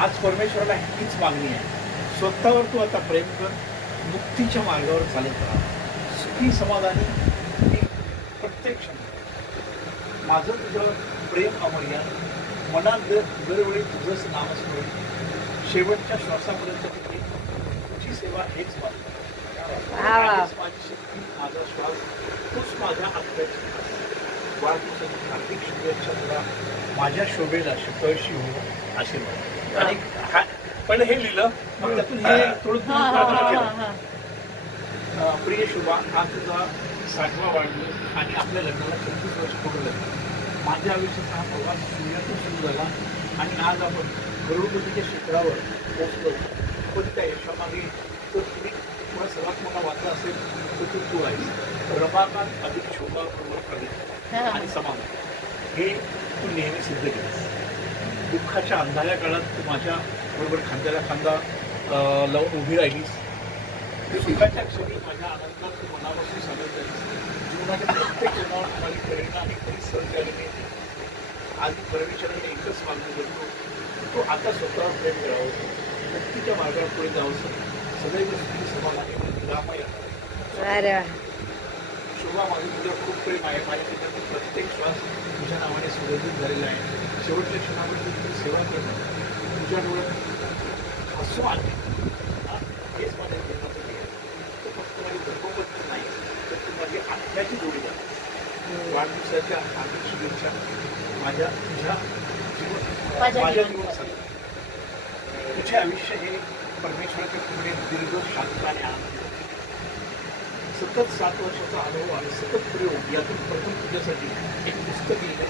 आज परमेश्वराला हीच मागणी आहे, स्वतःवर तू आता प्रेम कर, मुक्तीच्या मार्गावर चालत राहा, सुखी समाधानी मी प्रत्येक क्षणी. माझं तुझं प्रेम अमर्याद, मनात दरवेळी तुझंच नामस्मरण, शेवटच्या श्वासापर्यंत तुझी सेवा हेच माझी शक्ती, माझा श्वास तूच माझ्या आत्म्याची. वाढदिवसाची हार्दिक शुभेच्छा तुला, माझ्या शोभेला शुभेशी हो आशीर्वाद. आणि पहिलं हे लिहिलं, मग त्यातून हे थोडं प्रिय शुभा, हा तुझा 60वा वाढदिवस आणि आपल्या लग्नाला 36 वर्ष पूर्ण झाली. माझ्या आयुष्याचा हा प्रवास शून्यातून सुरू झाला आणि आज आपण करोडपतीच्या शिखरावर पोहोचलो. पण त्या यशामागे तर तुम्ही तुम्हाला सर्वात मोठा वाचा असेल तर तू आहेस. रमाकांत अधिक शोभा आणि समाधान हे तू नेहमी सिद्ध केलंस. दुःखाच्या अंधाऱ्या काळात तू माझ्या बरोबर खांद्याला खांदा लावून उभी राहिलीस. सुखाच्या क्षणी माझ्या आनंदात तू मनापासून सादर झालीस. जीवनाच्या प्रत्येक जनावर तुम्हाला प्रेरणा आणि कधी सहज झालेली. आज परमेश्वराने एकच मागणी करतो, तो आता स्वतःवर प्रेम करावं, मुक्तीच्या मार्गावर पुढे जावं, सदैव सुखी समाधानी निरामय. शोभा, माझं तुझ्या खूप प्रेम आहे. माझ्या त्याच्यातून प्रत्येक श्वास तुझ्या नावाने सुगंधित झालेला आहे. शेवटच्या क्षणामध्ये तुझी सेवा करणं, तुझ्या डोळ्यात हसू आले, हेच माझ्या जीवनाचं ध्येय आहे. तो फक्त माझी धर्मपत्नी नाही, तर तू माझी आत्म्याची जोडीदार. वाढदिवसाच्या हार्दिक शुभेच्छा माझ्या तुझ्या जीवनासाठी. तुझे आयुष्य हे परमेश्वराच्या पुढे दीर्घ शांत आणि आनंद. सतत 7 वर्षाचा अनुभव आणि सतत प्रयोग यातून प्रथम तुझ्यासाठी एक पुस्तक लिहिलं.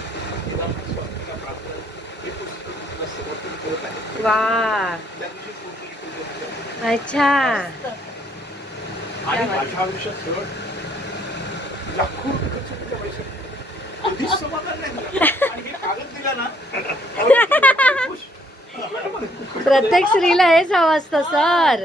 स्वामीला प्रार्थना, हे पुस्तक तुला समर्पण करत आहे. त्या दिवशी पूर्ण अच्छा. आणि माझ्या आयुष्यात शेवट लाखो रुपयाचे तुझ्या पैसे कधीच समाधान नाही झालं. आणि हे कागद दिला ना, प्रत्येक स्त्रीला हेच हवं असतं सर.